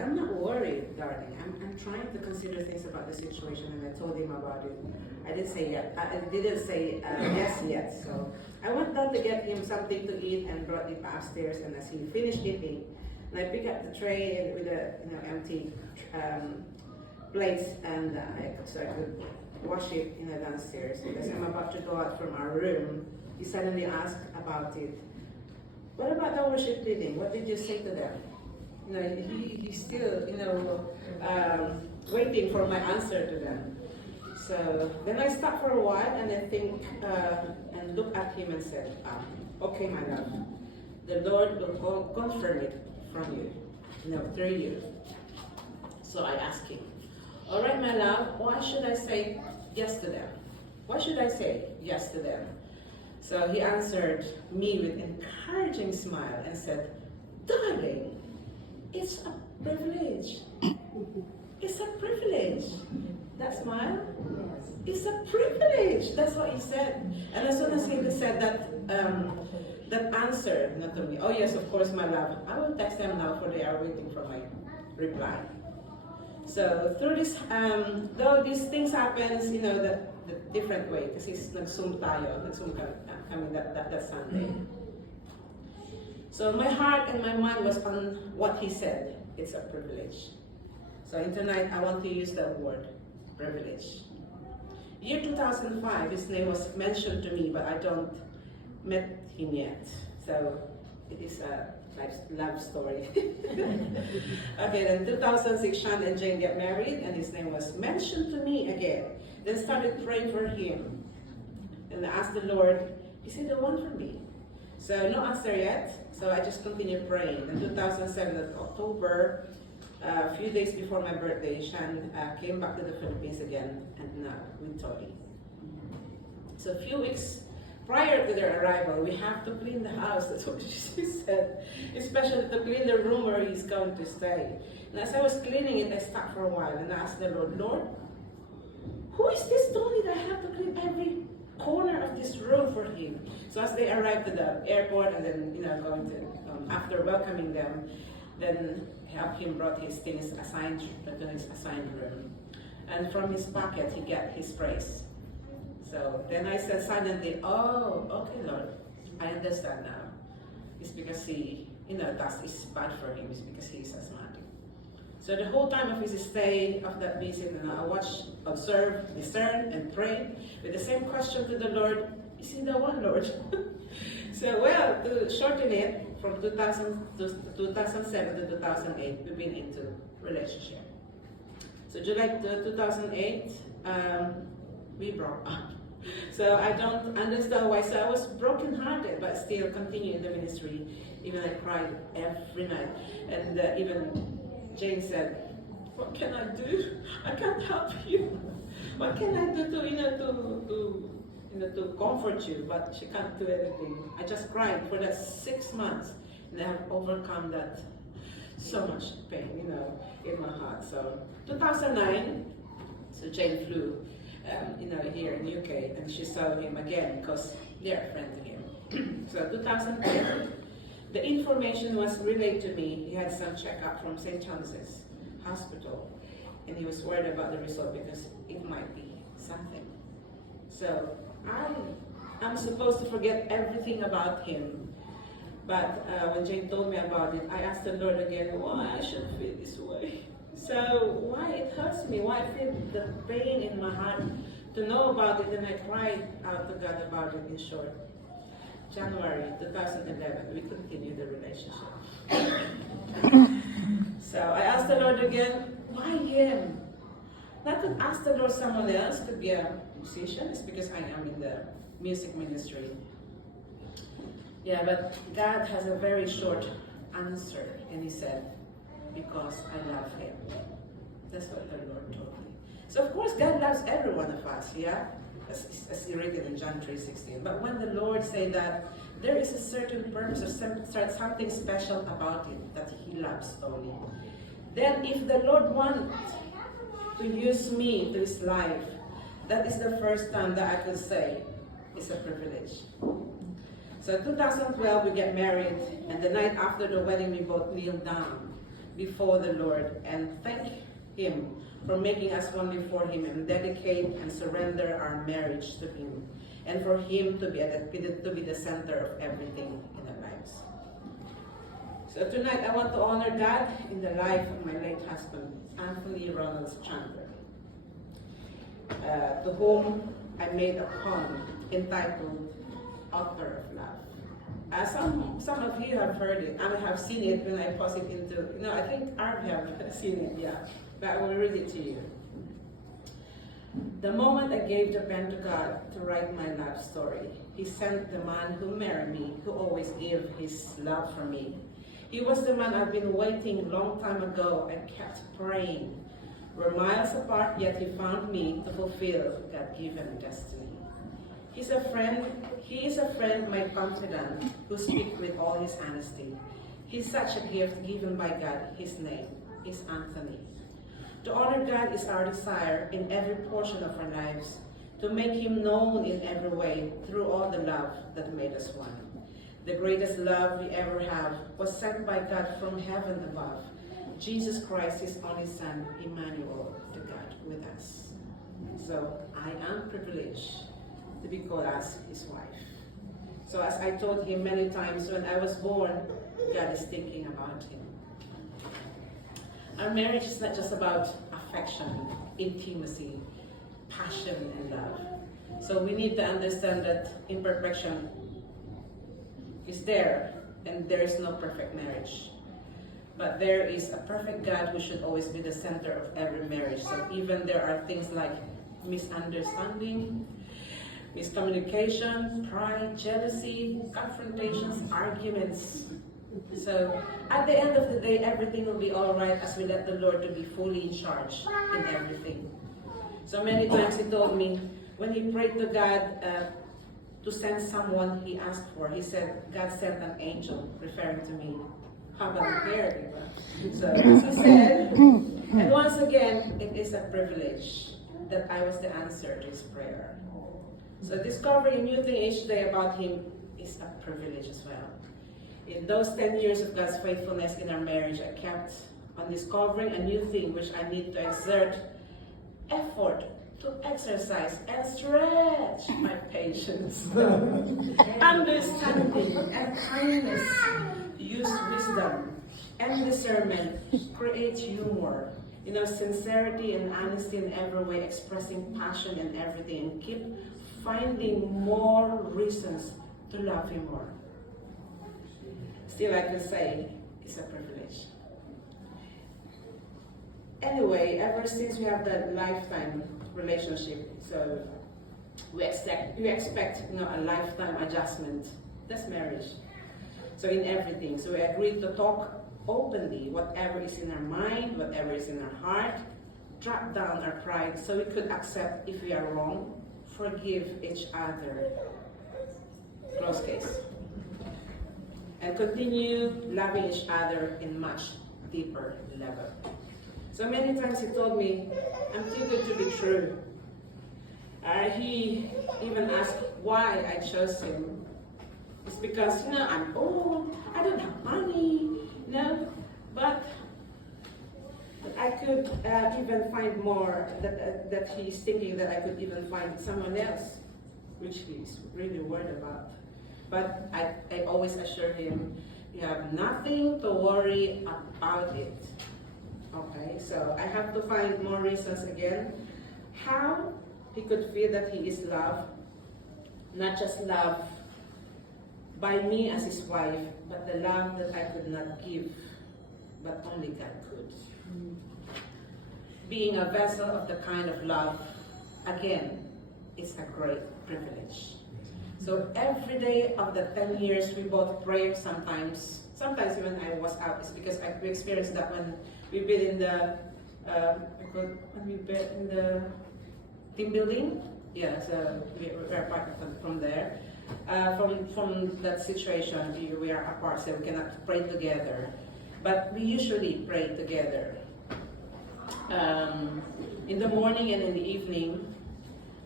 I'm not worried, darling. I'm trying to consider things about the situation, and I told him about it. I didn't say yes yet. So I went down to get him something to eat and brought it upstairs. And as he finished eating, and I picked up the tray with the empty plates, and so I could wash it downstairs. Because I'm about to go out from our room, he suddenly asked about it. What about the worship leading? What did you say to them? He's still, waiting for my answer to them. So then I stopped for a while and I think, and looked at him and said, okay, my love, the Lord will confirm it from you, through you. So I asked him, all right, my love, why should I say yes to them? Why should I say yes to them? So he answered me with an encouraging smile and said, darling, it's a privilege. It's a privilege. That smile? It's a privilege. That's what he said. And as soon as he said that answer, not to me, oh yes, of course, my love, I will text them now for they are waiting for my reply. So through this, though these things happens, the different way, kasi nag-Zoom kami that Sunday. So my heart and my mind was on what he said. It's a privilege. So tonight I want to use that word, privilege. Year 2005, his name was mentioned to me, but I don't met him yet. So it is a love story. Okay, then 2006, Sean and Jane get married, and his name was mentioned to me again. Then started praying for him, and I asked the Lord, is he the one for me? So no answer yet. So I just continued praying. In 2007, October, a few days before my birthday, Shan came back to the Philippines again, and with Tony. So a few weeks prior to their arrival, we have to clean the house. That's what she said. Especially to clean the room where he's going to stay. And as I was cleaning it, I stopped for a while and asked the Lord, Lord, who is this Tony that I have to clean every corner of this room for him? So as they arrived to the airport, and then going to after welcoming them, then help him brought his things assigned to his assigned room, and from his pocket he got his praise. So then I said silently, oh, okay, Lord, I understand now. It's because he, that is bad for him. It's because he is asthmatic. So the whole time of his stay, of that visit, I watched, observed, discerned, and prayed with the same question to the Lord, is he the one, Lord? So, well, to shorten it, from 2007 to 2008, we've been into relationship. So July 2008, we broke up. So I don't understand why. So I was brokenhearted, but still continued the ministry. Even I cried every night. And even Jane said, what can I do? I can't help you. What can I do to comfort you? But she can't do anything. I just cried for that 6 months. And I have overcome that so much pain, in my heart. So 2009, so Jane flew, here in the UK, and she saw him again because they're a friend to him. So 2010, the information was relayed to me. He had some checkup from St. John's Hospital, and he was worried about the result because it might be something. So I'm supposed to forget everything about him. But when Jane told me about it, I asked the Lord again, why I should feel this way. So why it hurts me, why I feel the pain in my heart to know about it, and I cried out to God about it. In short, January 2011, we continued the relationship. So I asked the Lord again, why him? I could ask the Lord someone else, could be a musician. It's because I am in the music ministry. Yeah, but God has a very short answer, and he said, because I love him. That's what the Lord told me. So of course, God loves every one of us, yeah? As he written in John 3:16. But when the Lord said that, there is a certain purpose or something special about it, that he loves only. Then if the Lord wants to use me to his life, that is the first time that I could say, it's a privilege. So 2012, we get married, and the night after the wedding, we both kneeled down before the Lord and thank Him for making us one before Him and dedicate and surrender our marriage to Him, and for Him to be the center of everything in our lives. So tonight I want to honor God in the life of my late husband, Anthony Chandler, to whom I made a poem entitled Author of Love. Some of you have heard it. I have seen it when I post it into, I think Arv have seen it, yeah. But I will read it to you. The moment I gave the pen to God to write my love story, He sent the man who married me, who always gave his love for me. He was the man I've been waiting a long time ago and kept praying. We're miles apart, yet He found me to fulfill God-given destiny. He is a friend, my confidant, who speaks with all his honesty. He's such a gift given by God. His name is Anthony. To honor God is our desire in every portion of our lives, to make Him known in every way through all the love that made us one. The greatest love we ever have was sent by God from heaven above. Jesus Christ, His only Son, Emmanuel, the God with us. So I am privileged to be called as His wife. So as I told him many times, when I was born, God is thinking about him. Our marriage is not just about affection, intimacy, passion, and love. So we need to understand that imperfection is there, and there is no perfect marriage. But there is a perfect God who should always be the center of every marriage. So even there are things like misunderstanding, miscommunication, pride, jealousy, confrontations, arguments. So at the end of the day, everything will be all right as we let the Lord to be fully in charge in everything. So many times He told me, when he prayed to God to send someone he asked for, he said, God sent an angel, referring to me. How about here? So as he said, and once again, it is a privilege that I was the answer to his prayer. So discovering a new thing each day about him is a privilege as well. In those 10 years of God's faithfulness in our marriage, I kept on discovering a new thing which I need to exert effort to exercise and stretch my patience, understanding and kindness, use wisdom and discernment, create humor, sincerity and honesty in every way, expressing passion in everything, and keep finding more reasons to love Him more. Still, I can say it's a privilege. Anyway, ever since we have that lifetime relationship, so we expect a lifetime adjustment. That's marriage. So in everything, so we agreed to talk openly, whatever is in our mind, whatever is in our heart, drop down our pride so we could accept if we are wrong, forgive each other, close case, and continue loving each other in much deeper level. So many times he told me, I'm too good to be true. He even asked why I chose him. It's because, I'm old, I don't have money, but I could even find more, that he's thinking that I could even find someone else, which he's really worried about. But I always assure him, you have nothing to worry about it. Okay, so I have to find more reasons again, how he could feel that he is loved, not just loved by me as his wife, but the love that I could not give, but only God could. Being a vessel of the kind of love, again, is a great privilege. So every day of the 10 years, we both pray sometimes when I was out. It's because we experienced that when we've been in the team building. Yeah, so we are apart from there. From that situation, we are apart, so we cannot pray together. But we usually pray together. In the morning and in the evening,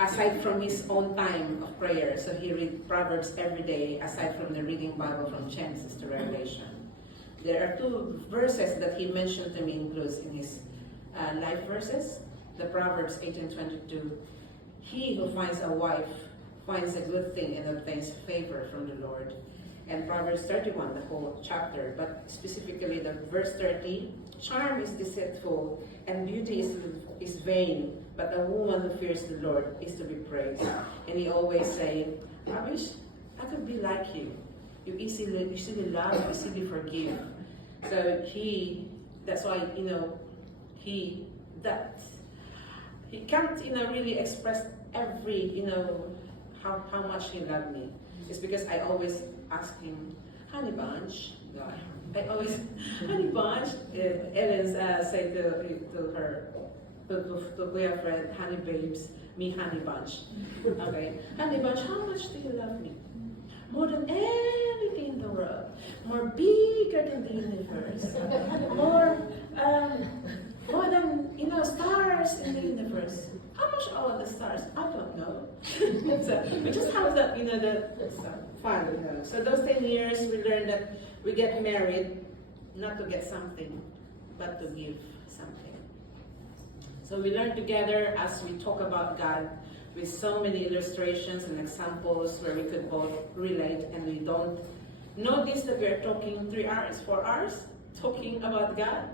aside from his own time of prayer, so he reads Proverbs every day, aside from the reading Bible from Genesis to Revelation. There are two verses that he mentioned to me, includes in his life verses. The Proverbs 18:22. He who finds a wife finds a good thing and obtains favor from the Lord. And Proverbs 31, the whole chapter, but specifically the verse 30. Charm is deceitful and beauty is vain, but a woman who fears the Lord is to be praised. And he always say, I wish I could be like you. You easily love, easily forgive. So that's why, he can't, really express every, how much he loved me. It's because I always ask him, honey bunch, God. I always, honey bunch. Ellen say to her, to Kuya Fred, honey babes, me honey bunch. Okay, honey bunch, how much do you love me? More than anything in the world, more bigger than the universe, more than stars in the universe. How much are the stars? I don't know. So we just have that, fun. So those 10 years, we learned that we get married not to get something, but to give something. So we learn together as we talk about God, with so many illustrations and examples where we could both relate, and we don't notice that we're talking 3 hours, 4 hours, talking about God.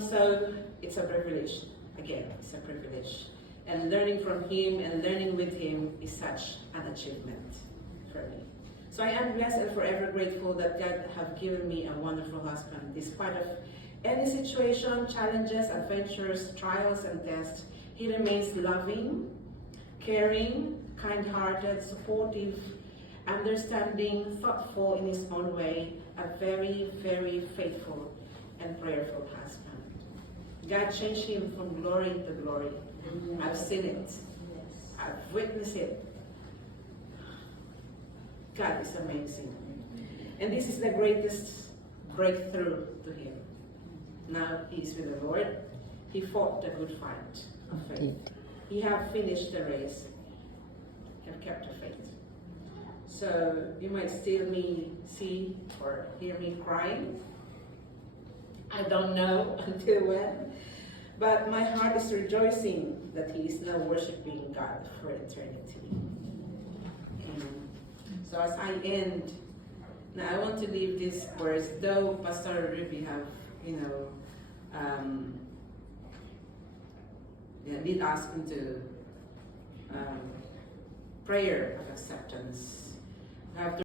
So it's a privilege. Again, it's a privilege. And learning from him and learning with him is such an achievement for me. So I am blessed and forever grateful that God have given me a wonderful husband. Despite of any situation, challenges, adventures, trials, and tests, he remains loving, caring, kind-hearted, supportive, understanding, thoughtful in his own way, a very, very faithful and prayerful husband. God changed him from glory to glory. I've seen it. I've witnessed it. God is amazing. And this is the greatest breakthrough to him. Now he is with the Lord. He fought the good fight of faith. He have finished the race. Have kept the faith. So you might still see or hear me crying. I don't know until when. But my heart is rejoicing that he is now worshiping God for eternity. Amen. So as I end, now I want to leave these words, though Pastor Ruby have, lead us into prayer of acceptance. We have to